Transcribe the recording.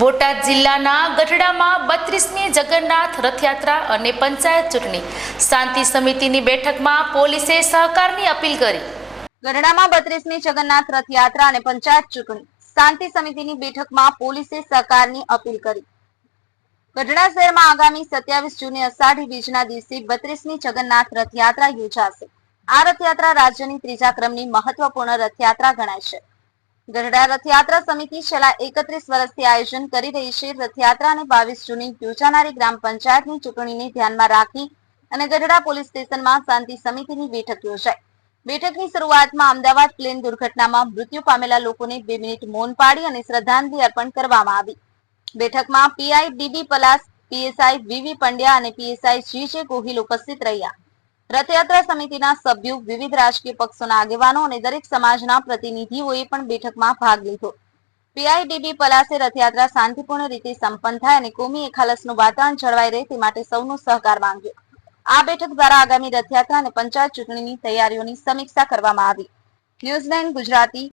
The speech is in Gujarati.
બોટાદ જિલ્લાના ગઢડામાં બત્રીસમી જગન્નાથ રથયાત્રા અને પંચાયત ચૂંટણી. શાંતિ સમિતિની બેઠકમાં પોલીસે સહકારની અપીલ કરી. ગઢડામાં બત્રીસમી જગન્નાથ રથયાત્રા અને પંચાયત ચૂંટણી. શાંતિ સમિતિની બેઠકમાં પોલીસે સહકારની અપીલ કરી. ગઢડા શહેરમાં આગામી સત્યાવીસ જૂને અષાઢી બીજના દિવસે બત્રીસમી જગન્નાથ રથયાત્રા યોજાશે. આ રથયાત્રા રાજ્યની ત્રીજા ક્રમની મહત્વપૂર્ણ રથયાત્રા ગણાય છે. ગઢડા રથયાત્રા સમિતિ છેલ્લા એકત્રીસ વર્ષથી આયોજન કરી રહી છે. રથયાત્રા અને બાવીસ જૂને યોજાનારી ગ્રામ પંચાયતની ચૂંટણીને ધ્યાનમાં રાખી અને ગઢડા પોલીસ સ્ટેશનમાં શાંતિ સમિતિની બેઠક યોજાઈ. બેઠકની શરૂઆતમાં અમદાવાદ પ્લેન દુર્ઘટનામાં મૃત્યુ પામેલા લોકોને બે મિનિટ મૌન પાડી અને શ્રદ્ધાંજલિ અર્પણ કરવામાં આવી. બેઠકમાં PI DB Palas, PSI VV Pandya અને પીએસઆઈ જી જે ગોહિલ ઉપસ્થિત રહ્યા. રથયાત્રા સમિતિના સભ્યો વિવિધ રાજકીય પક્ષોના આગેવાનો અને દરેક સમાજના પ્રતિનિધિઓએ પણ બેઠકમાં ભાગ લીધો. પીઆઈડીબી પલાસે રથયાત્રા શાંતિપૂર્ણ રીતે સંપન્ન થાય અને કોમી એખાલસનું વાતાવરણ જળવાઈ રહે તે માટે સૌનો સહકાર માંગ્યો. આ બેઠક દ્વારા આગામી રથયાત્રા અને પંચાયત ચૂંટણીની તૈયારીઓની સમીક્ષા કરવામાં આવી. ન્યૂઝલેન્ડ ગુજરાતી